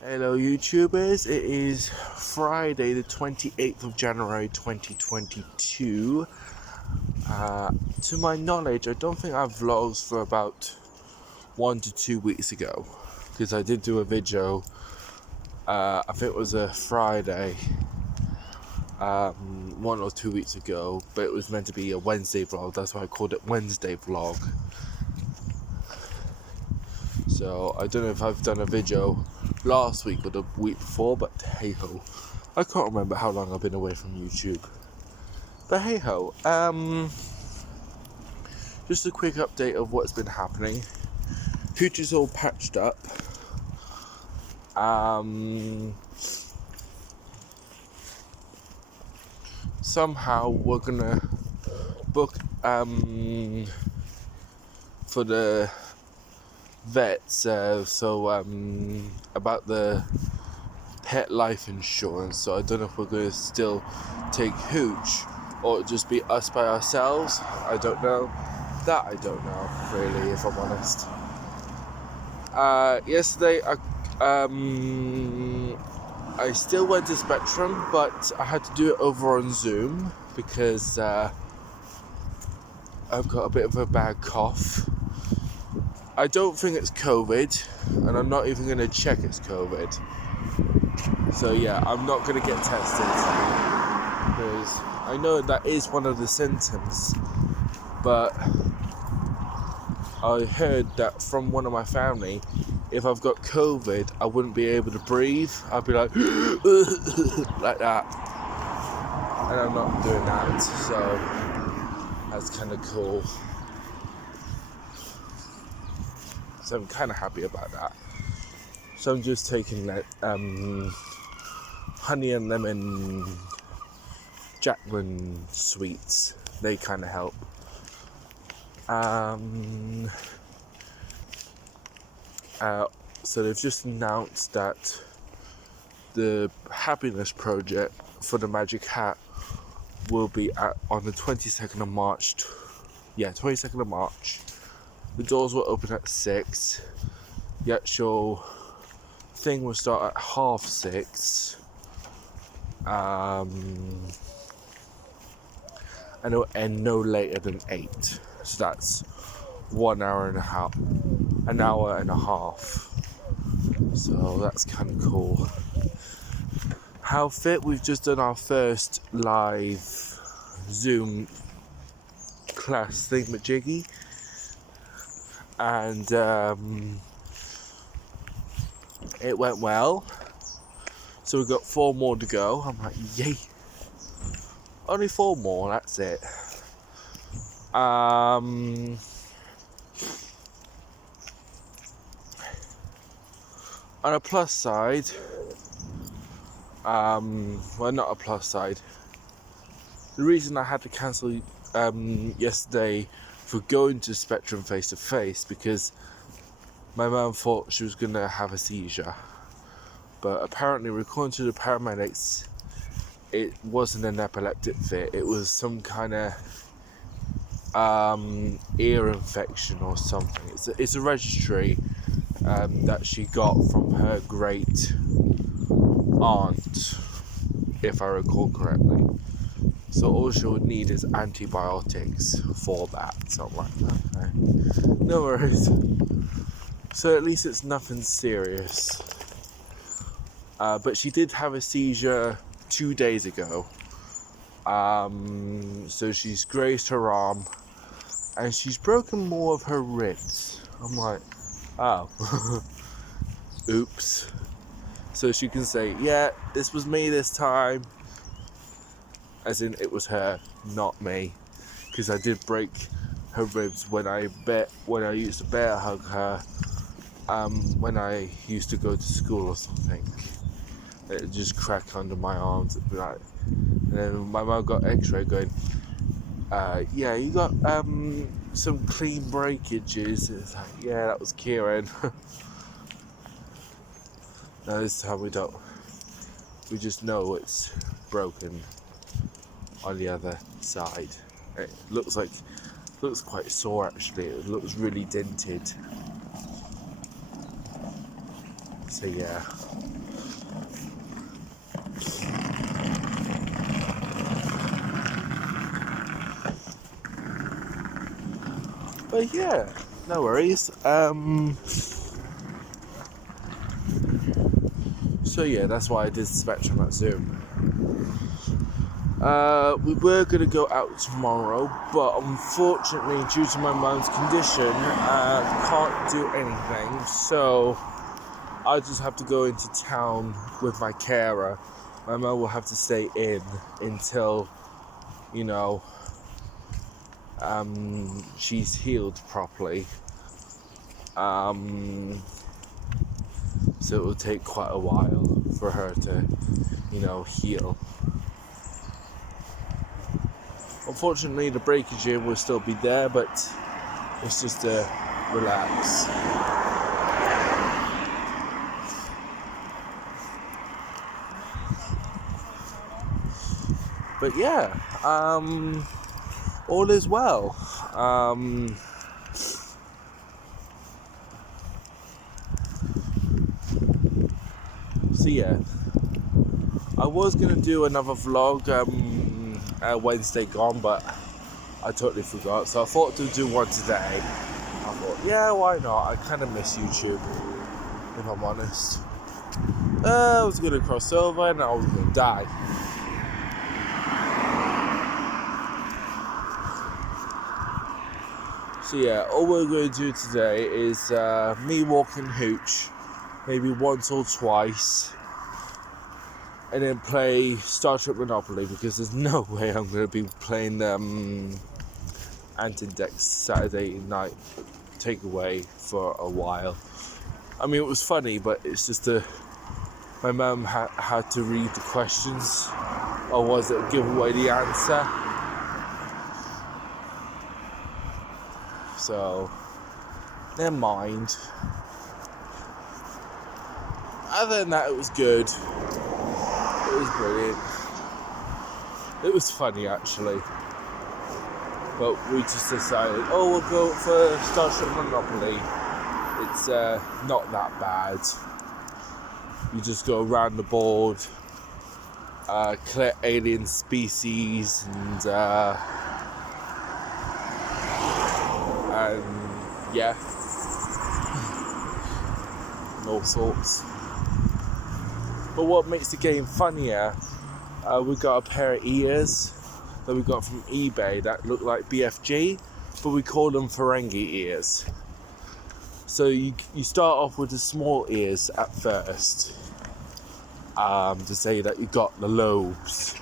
Hello YouTubers, it is Friday the 28th of January 2022. To my knowledge, I don't think I've vlogged for about 1 to 2 weeks ago, because I did do a video, I think it was a Friday, 1 or 2 weeks ago, but it was meant to be a Wednesday vlog, that's why I called it Wednesday vlog. So I don't know if I've done a video last week or the week before, but hey ho, I can't remember how long I've been away from YouTube. But hey ho, just a quick update of what's been happening. Hooch is all patched up. Somehow we're gonna book for the vets, about the pet life insurance, so I don't know if we're going to still take Hooch or just be us by ourselves. I don't know. That I don't know, really, if I'm honest. Yesterday, I still went to Spectrum, but I had to do it over on Zoom because I've got a bit of a bad cough. I don't think it's COVID, and I'm not even going to check it's COVID. So yeah, I'm not going to get tested, because I know that is one of the symptoms, but I heard that from one of my family, if I've got COVID, I wouldn't be able to breathe. I'd be like, like that. And I'm not doing that, so that's kind of cool. So I'm kind of happy about that. So I'm just taking that honey and lemon Jacqueline sweets. They kind of help. So they've just announced that the Happiness Project for the Magic Hat will be on the 22nd of March. 22nd of March. The doors will open at 6. The actual thing will start at 6:30. And it'll end no later than 8. So that's 1 hour and a half. An hour and a half. So that's kind of cool. How fit? We've just done our first live Zoom class thingamajiggy, and it went well. So we've got 4 more to go. I'm like, yay! Only 4 more. That's it. On a plus side, well, not a plus side. The reason I had to cancel yesterday for going to Spectrum face to face, because my mum thought she was gonna have a seizure, but apparently, according to the paramedics, it wasn't an epileptic fit. It was some kind of ear infection or something. It's a registry that she got from her great aunt, if I recall correctly. So all she would need is antibiotics for that. So I'm like, okay, no worries. So at least it's nothing serious. But she did have a seizure 2 days ago. So she's grazed her arm, and she's broken more of her ribs. I'm like, oh, oops. So she can say, yeah, this was me this time. As in, it was her, not me. Because I did break her ribs when I used to bear hug her, when I used to go to school or something. It would just crack under my arms. It'd be like, and then my mum got x-ray going, yeah, you got some clean breakages. It's like, yeah, that was Kieran. No, this time we don't. We just know it's broken on the other side. It looks quite sore actually. It looks really dented. So yeah. But yeah, no worries. So yeah, that's why I did Spectrum at Zoom. We were going to go out tomorrow, but unfortunately, due to my mum's condition, can't do anything. So I just have to go into town with my carer. My mum will have to stay in until, you know, she's healed properly. So it will take quite a while for her to, you know, heal. Unfortunately, the breakage gym will still be there, but it's just to relax. But yeah, all is well. So yeah, I was gonna do another vlog Wednesday gone, but I totally forgot. So I thought to do one today. I thought, yeah, why not? I kind of miss YouTube, if I'm honest. I was gonna cross over and I was gonna die. So yeah, all we're going to do today is me walking Hooch, maybe once or twice, and then play Star Trek Monopoly, because there's no way I'm going to be playing Ant and Dex Saturday night takeaway for a while. I mean, it was funny, but it's just my mum had to read the questions, or was it give away the answer? So, never mind. Other than that, it was good. It was brilliant. It was funny, actually. But we just decided, we'll go for Star Trek Monopoly. It's not that bad. You just go around the board, collect alien species, and yeah, and all sorts. But what makes the game funnier, we got a pair of ears that we got from eBay that look like BFG, but we call them Ferengi ears. So you start off with the small ears at first, to say that you got the lobes.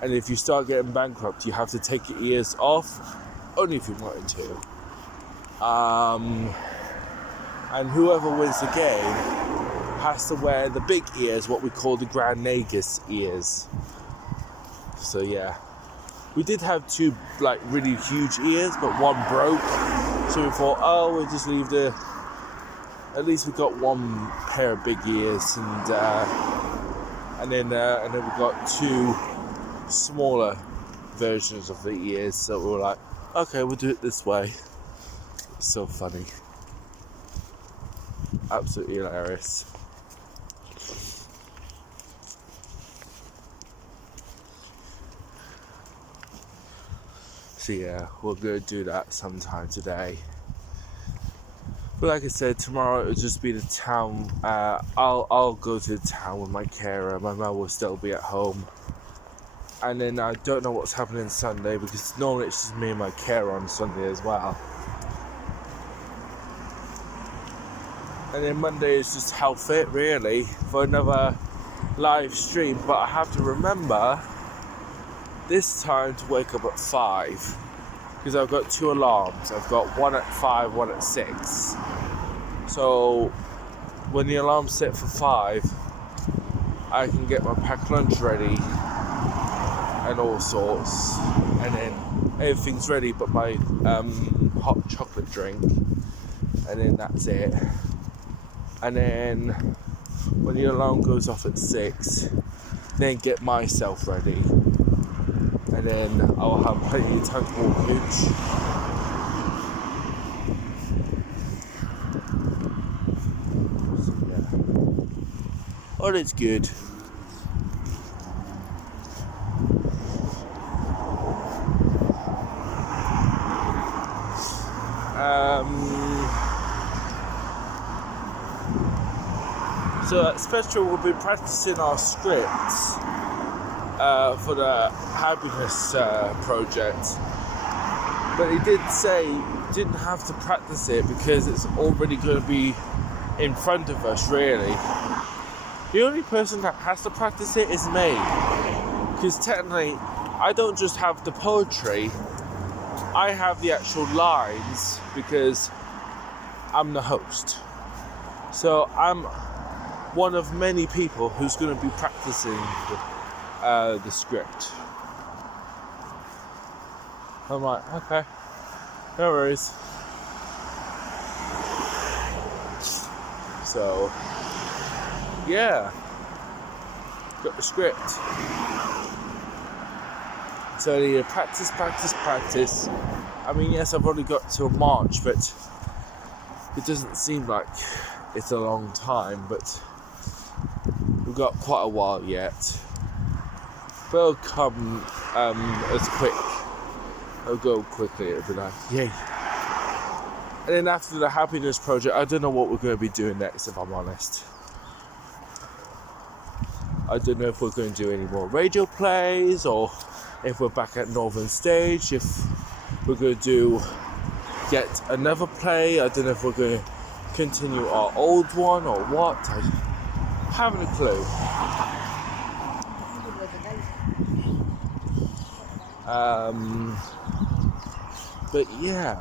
And if you start getting bankrupt, you have to take your ears off, only if you wanted to. And whoever wins the game has to wear the big ears, what we call the Grand Nagus ears. So yeah, we did have two like really huge ears, but one broke. So we thought, we'll just leave at least we got one pair of big ears, and then we got two smaller versions of the ears. So we were like, okay, we'll do it this way. It's so funny, absolutely hilarious. So yeah, we're gonna do that sometime today. But like I said, tomorrow it'll just be the town. I'll go to the town with my carer. My mum will still be at home. And then I don't know what's happening Sunday, because normally it's just me and my carer on Sunday as well. And then Monday is just how fit, really, for another live stream. But I have to remember this time to wake up at 5, because I've got two alarms. I've got one at 5, one at 6. So when the alarm's set for 5, I can get my packed lunch ready and all sorts, and then everything's ready but my hot chocolate drink, and then that's it. And then when the alarm goes off at 6, then get myself ready, and then I'll have plenty of time to walk Hooch. So, yeah. All is good. So at Spectrum we'll be practicing our scripts for the happiness project. But he did say you didn't have to practice it because it's already going to be in front of us, really. The only person that has to practice it is me. Because technically, I don't just have the poetry, I have the actual lines because I'm the host. So I'm one of many people who's going to be practicing the script. I'm like, okay, no worries. So, yeah, got the script. So I need to practice. I mean, yes, I've only got till March, but it doesn't seem like it's a long time, but we've got quite a while yet. But it'll come as quick. It'll go quickly, it'll be like, yay. And then after the happiness project, I don't know what we're going to be doing next, if I'm honest. I don't know if we're going to do any more radio plays, or if we're back at Northern Stage, if we're going to do yet another play. I don't know if we're going to continue our old one or what. I haven't a clue. But yeah.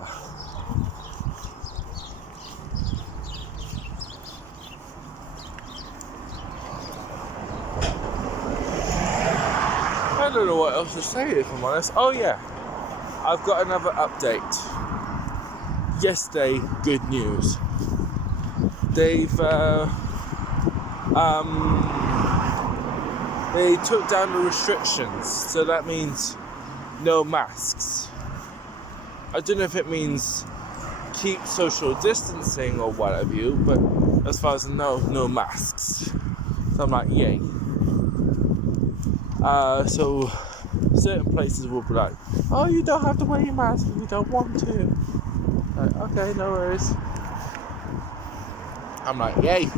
I don't know what else to say, if I'm honest. Oh yeah, I've got another update. Yesterday, good news. They've they took down the restrictions, so that means no masks. I don't know if it means keep social distancing or what have you, but as far as I know, no masks. So I'm like, yay. So certain places will be like, oh, you don't have to wear your mask if you don't want to. Like, okay, no worries. I'm like, yay.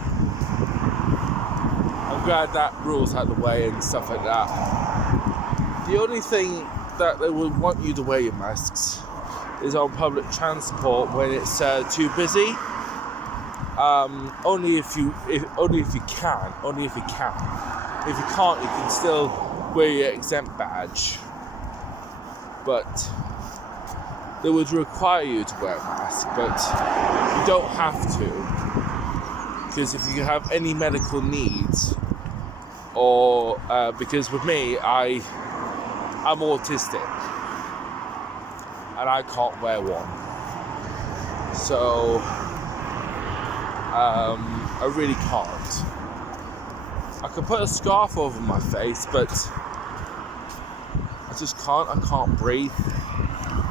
I'm glad that rule's out of the way and stuff like that. The only thing that they would want you to wear your masks is on public transport when it's too busy. Only if you can. If you can't, you can still wear your exempt badge. But they would require you to wear a mask, but you don't have to. Because if you have any medical needs, or because with me, I'm autistic and I can't wear one, so I really can't. I can put a scarf over my face, but I just can't. I can't breathe,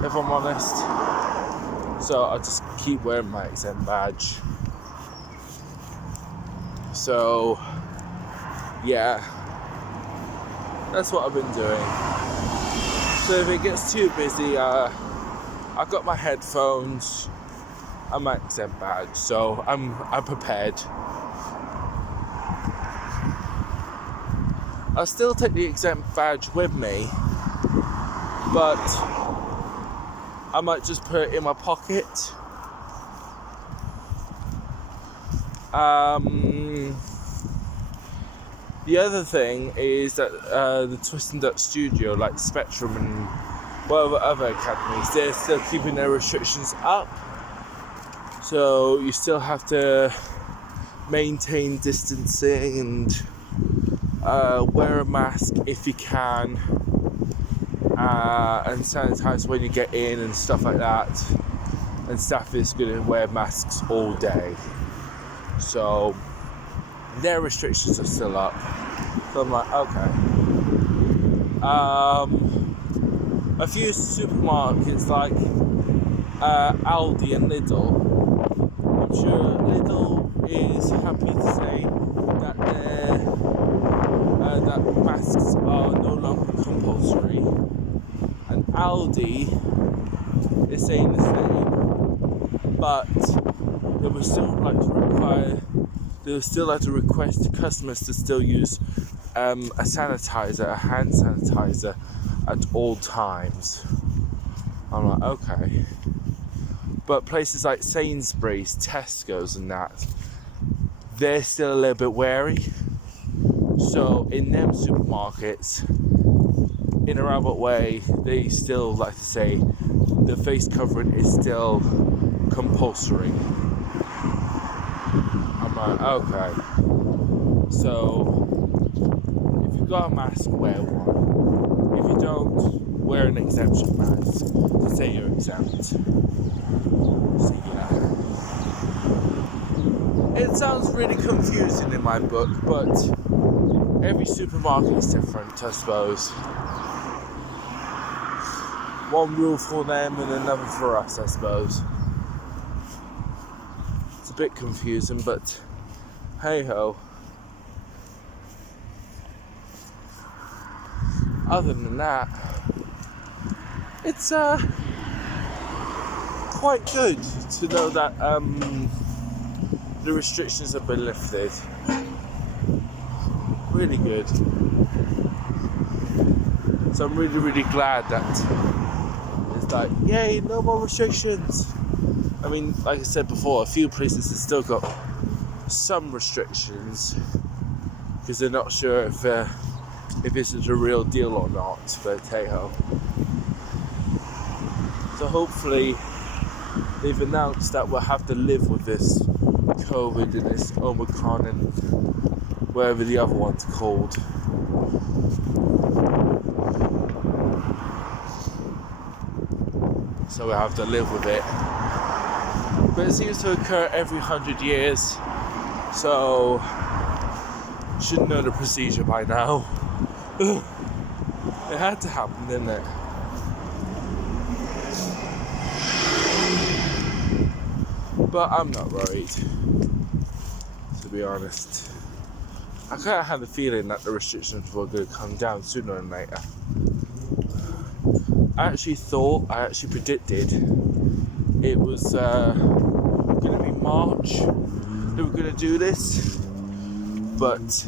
if I'm honest. So I just keep wearing my exempt badge. So yeah, that's what I've been doing. So if it gets too busy, I've got my headphones and my exempt badge, so I'm prepared. I'll still take the exempt badge with me, but I might just put it in my pocket. The other thing is that the Twist and Duck studio, like Spectrum and whatever other academies, they're still keeping their restrictions up. So you still have to maintain distancing and wear a mask if you can, and sanitize when you get in and stuff like that. And staff is going to wear masks all day. So their restrictions are still up. So I'm like, okay. A few supermarkets like Aldi and Lidl, I'm sure Lidl is happy to say that their compulsory, and Aldi is saying the same, but they would still like to request customers to still use a hand sanitizer at all times. I'm like, okay. But places like Sainsbury's, Tesco's and that, they're still a little bit wary. So in them supermarkets, in a roundabout way, they still like to say the face covering is still compulsory. I'm like, okay. So if you've got a mask, wear one. If you don't, wear an exemption mask to say you're exempt. So yeah. It sounds really confusing in my book, but every supermarket is different, I suppose. One rule for them and another for us, I suppose. It's a bit confusing, but hey ho. Other than that, it's quite good to know that the restrictions have been lifted. Really good. So I'm really, really glad that it's like, yay, no more restrictions. I mean, like I said before, a few places have still got some restrictions because they're not sure if this is a real deal or not, but hey ho. So hopefully they've announced that we'll have to live with this COVID and this Omicron and whatever the other one's called. So we have to live with it. But it seems to occur every 100 years, so should know the procedure by now. It had to happen, didn't it? But I'm not worried, to be honest. I kind of had the feeling that the restrictions were going to come down sooner than later. I actually predicted it was going to be March that we're going to do this, but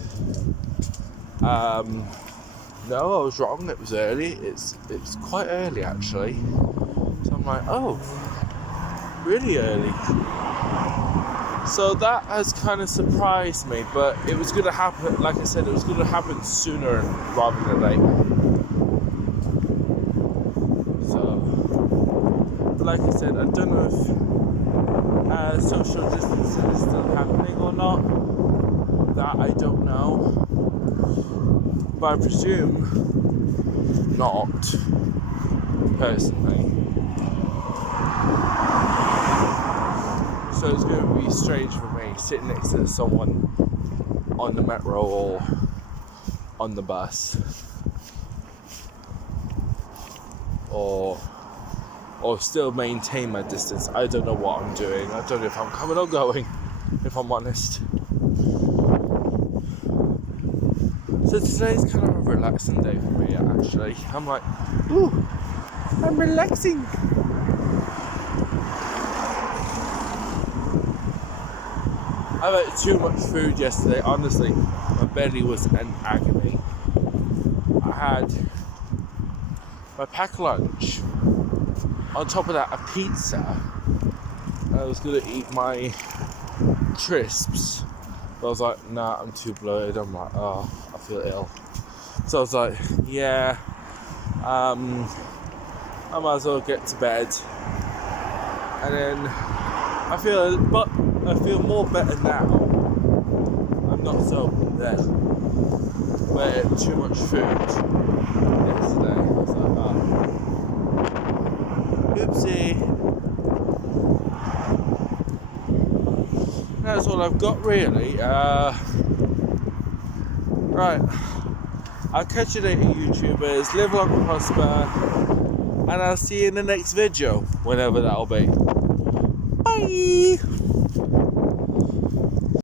no, I was wrong. It was early. It was quite early actually. So I'm like, oh, really early. So that has kind of surprised me, but it was going to happen. Like I said, it was going to happen sooner rather than later. So, but like I said, I don't know if social distancing is still happening or not. That I don't know. But I presume not, personally. So it's going to be strange for me sitting next to someone on the metro or on the bus, or still maintain my distance. I don't know what I'm doing. I don't know if I'm coming or going, if I'm honest. So today's kind of a relaxing day for me, actually. I'm like, ooh, I'm relaxing. I ate too much food yesterday. Honestly, my belly was an agony. I had my packed lunch. On top of that, a pizza. I was going to eat my crisps. But I was like, nah, I'm too bloated. I'm like, oh, I feel ill. So I was like, yeah, I might as well get to bed. And then I feel more better now. I'm not so there. But I ate too much food yesterday. I was like, oopsie. That's all I've got really. Right. I'll catch you later, YouTubers. Live long and prosper. And I'll see you in the next video, whenever that'll be. Bye!